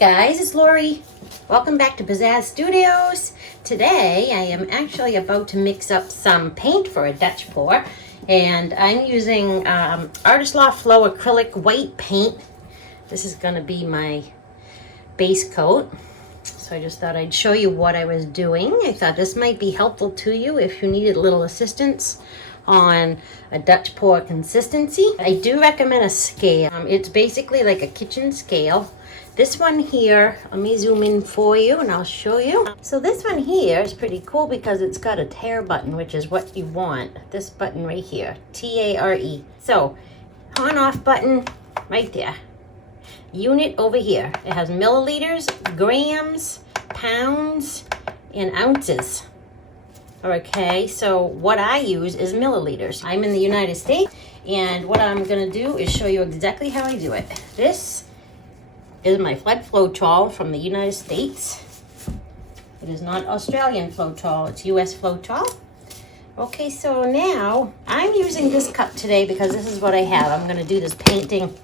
guys, it's Lori. Welcome back to Pizazz Studios. Today I am actually about to mix up some paint for a Dutch pour, and I'm using Artist Loft Flow acrylic white paint. This is going to be my base coat. So I just thought I'd show you what I was doing. I thought this might be helpful to you if you needed a little assistance on a Dutch pour consistency. I do recommend a scale. It's basically like a kitchen scale. This one here, let me zoom in for you and I'll show you. So this one here is pretty cool because it's got a tare button, which is what you want. This button right here, T-A-R-E. So on off button right there. Unit over here. It has milliliters, grams, pounds, and ounces. Okay, so what I use is milliliters. I'm in the United States, and what I'm gonna do is show you exactly how I do it. This is my flood Floetrol from the United States. It is not Australian Floetrol, it's US Floetrol. Okay, so now I'm using this cup today because this is what I have. I'm gonna do this painting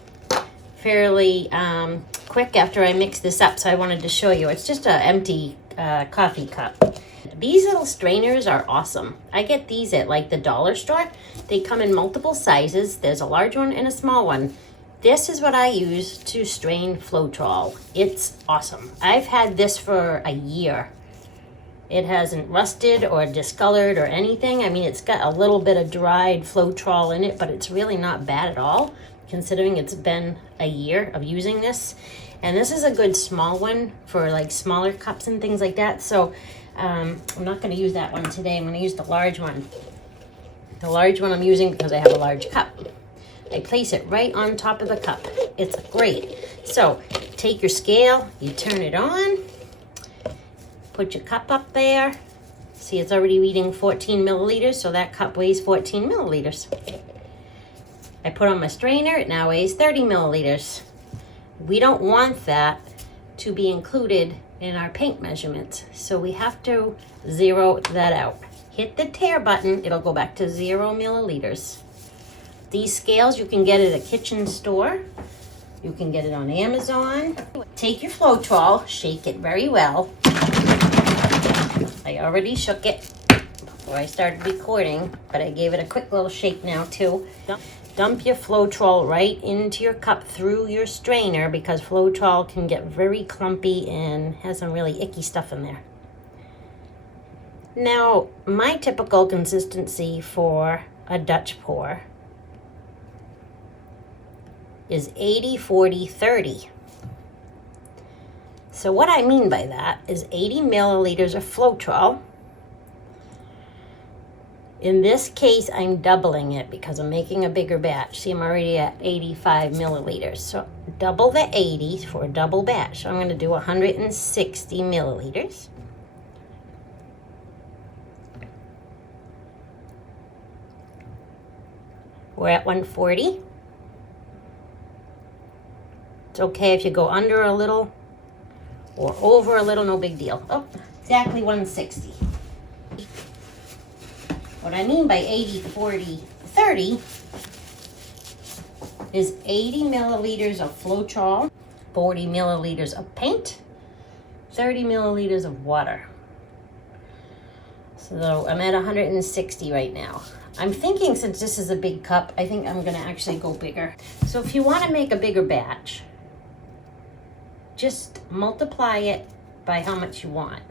fairly quick after I mix this up, so I wanted to show you. It's just an empty coffee cup. These little strainers are awesome. I get these at like the dollar store. They come in multiple sizes. There's a large one and a small one. This is what I use to strain Floetrol. It's awesome. I've had this for a year. It hasn't rusted or discolored or anything. I mean, it's got a little bit of dried Floetrol in it, but it's really not bad at all, considering it's been a year of using this. And this is a good small one for like smaller cups and things like that. So I'm not going to use that one today. I'm going to use the large one. The large one I'm using because I have a large cup. I place it right on top of the cup. It's great. So take your scale, you turn it on, put your cup up there. See, it's already reading 14 milliliters, so that cup weighs 14 milliliters. I put on my strainer, it now weighs 30 milliliters. We don't want that to be included in our paint measurements, so we have to zero that out. Hit the tare button, it'll go back to 0 milliliters. These scales you can get at a kitchen store. You can get it on Amazon. Take your Floetrol, shake it very well. I already shook it before I started recording, but I gave it a quick little shake now too. Dump your Floetrol right into your cup through your strainer because Floetrol can get very clumpy and has some really icky stuff in there. Now, my typical consistency for a Dutch pour is 80, 40, 30. So what I mean by that is 80 milliliters of Floetrol. In this case, I'm doubling it because I'm making a bigger batch. See, I'm already at 85 milliliters. So double the 80 for a double batch. So I'm going to do 160 milliliters. We're at 140. It's okay if you go under a little or over a little, no big deal. Oh, exactly 160. What I mean by 80, 40, 30 is 80 milliliters of Floetrol, 40 milliliters of paint, 30 milliliters of water. So I'm at 160 right now. I'm thinking since this is a big cup, I think I'm gonna actually go bigger. So if you wanna make a bigger batch, just multiply it by how much you want.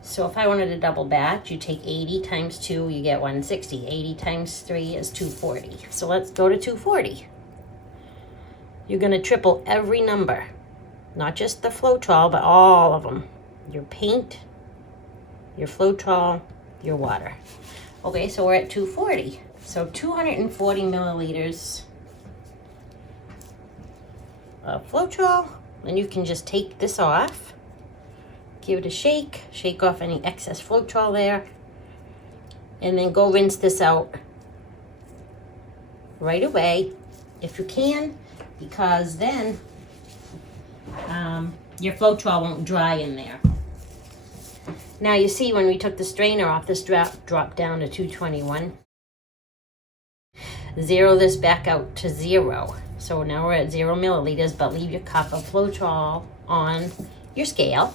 So if I wanted a double batch, you take 80 times 2, you get 160. 80 times 3 is 240. So let's go to 240. You're going to triple every number. Not just the Floetrol, but all of them. Your paint, your Floetrol, your water. Okay, so we're at 240. So 240 milliliters of Floetrol. Then you can just take this off. Give it a shake, shake off any excess Floetrol there, and then go rinse this out right away if you can, because then your Floetrol won't dry in there. Now you see when we took the strainer off, this dropped down to 221. Zero this back out to 0. So now we're at 0 milliliters, but leave your cup of Floetrol on your scale.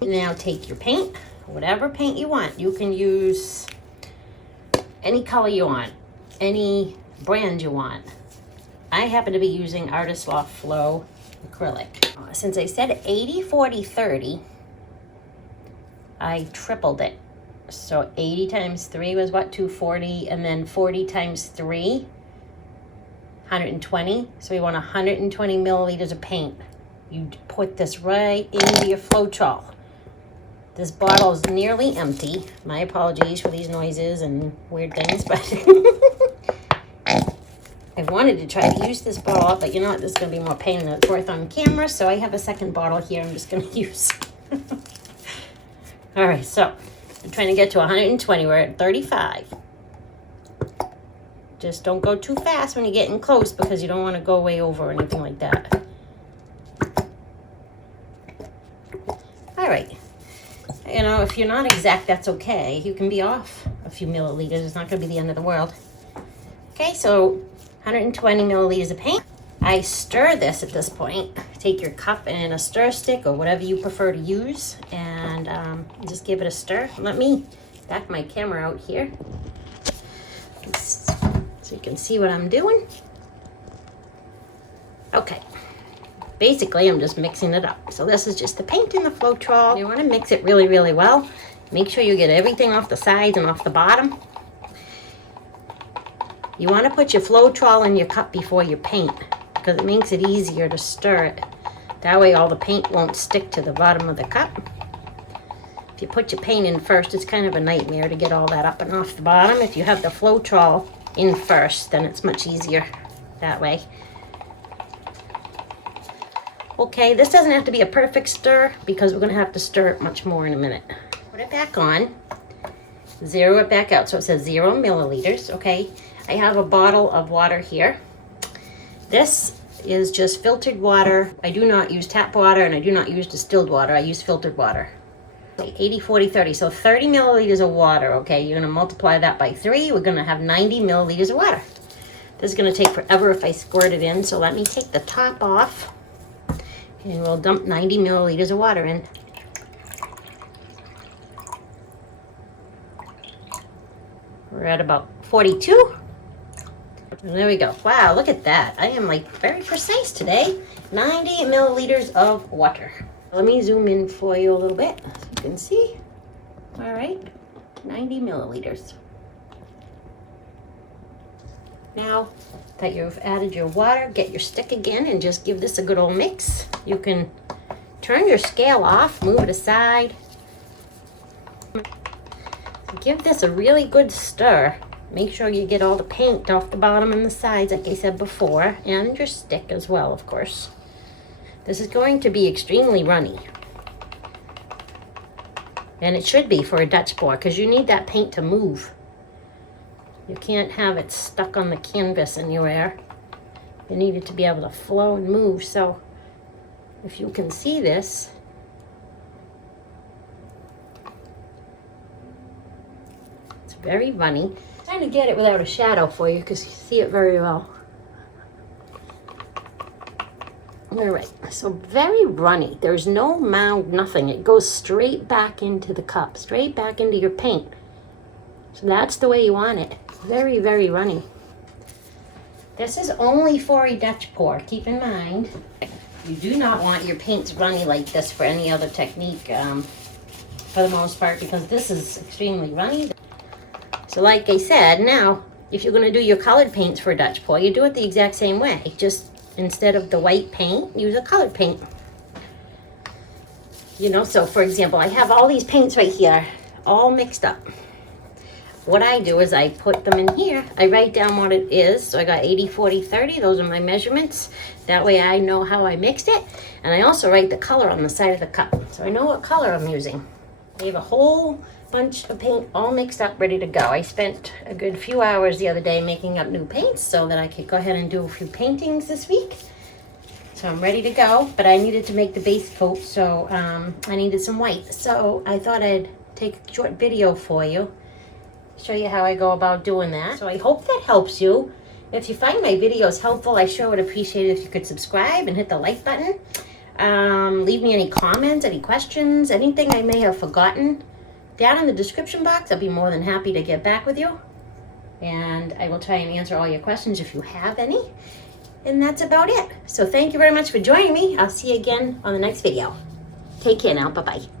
Now take your paint, whatever paint you want. You can use any color you want, any brand you want. I happen to be using Artist Loft Flow acrylic. Since I said 80, 40, 30, I tripled it. So 80 times 3 was what, 240, and then 40 times 3, 120. So we want 120 milliliters of paint. You put this right into your Floetrol. This bottle is nearly empty. My apologies for these noises and weird things, but I wanted to try to use this bottle up, but you know what? This is going to be more pain than it's worth on camera, so I have a second bottle here I'm just going to use. All right, so I'm trying to get to 120. We're at 35. Just don't go too fast when you're getting close because you don't want to go way over or anything like that. All right. You know, if you're not exact, that's okay. You can be off a few milliliters. It's not going to be the end of the world. Okay, so 120 milliliters of paint. I stir this at this point. Take your cup and a stir stick or whatever you prefer to use and just give it a stir. Let me back my camera out here so you can see what I'm doing. Okay. Basically, I'm just mixing it up. So this is just the paint in the Floetrol. You want to mix it really, really well. Make sure you get everything off the sides and off the bottom. You want to put your Floetrol in your cup before your paint because it makes it easier to stir it. That way all the paint won't stick to the bottom of the cup. If you put your paint in first, it's kind of a nightmare to get all that up and off the bottom. If you have the Floetrol in first, then it's much easier that way. Okay, this doesn't have to be a perfect stir because we're going to have to stir it much more in a minute. Put it back on, zero it back out. So it says 0 milliliters, okay? I have a bottle of water here. This is just filtered water. I do not use tap water and I do not use distilled water. I use filtered water. 80, 40, 30. So 30 milliliters of water, okay? You're going to multiply that by 3. We're going to have 90 milliliters of water. This is going to take forever if I squirt it in. So let me take the top off. And we'll dump 90 milliliters of water in. We're at about 42. And there we go. Wow, look at that. I am like very precise today. 90 milliliters of water. Let me zoom in for you a little bit so you can see. All right, 90 milliliters. Now that you've added your water, get your stick again and just give this a good old mix. You can turn your scale off, move it aside. Give this a really good stir. Make sure you get all the paint off the bottom and the sides, like I said before, and your stick as well, of course. This is going to be extremely runny. And it should be for a Dutch pour, because you need that paint to move. You can't have it stuck on the canvas anywhere. You need it to be able to flow and move. So if you can see this, it's very runny. I'm trying to get it without a shadow for you because you see it very well. All right, so very runny. There's no mound, nothing. It goes straight back into the cup, straight back into your paint. So that's the way you want it. Very, very runny. This is only for a Dutch pour. Keep in mind, you do not want your paints runny like this for any other technique for the most part, because this is extremely runny. So like I said, now, if you're going to do your colored paints for a Dutch pour, you do it the exact same way. Just instead of the white paint, use a colored paint. You know, so for example, I have all these paints right here, all mixed up. What I do is I put them in here. I write down what it is. So I got 80, 40, 30. Those are my measurements. That way I know how I mixed it. And I also write the color on the side of the cup. So I know what color I'm using. I have a whole bunch of paint all mixed up, ready to go. I spent a good few hours the other day making up new paints so that I could go ahead and do a few paintings this week. So I'm ready to go, but I needed to make the base coat, so I needed some white. So I thought I'd take a short video for you, show you how I go about doing that. So I hope that helps you. If you find my videos helpful, I sure would appreciate it if you could subscribe and hit the like button. Leave me any comments, any questions, anything I may have forgotten down in the description box. I'll be more than happy to get back with you. And I will try and answer all your questions if you have any. And that's about it. So thank you very much for joining me. I'll see you again on the next video. Take care now. Bye-bye.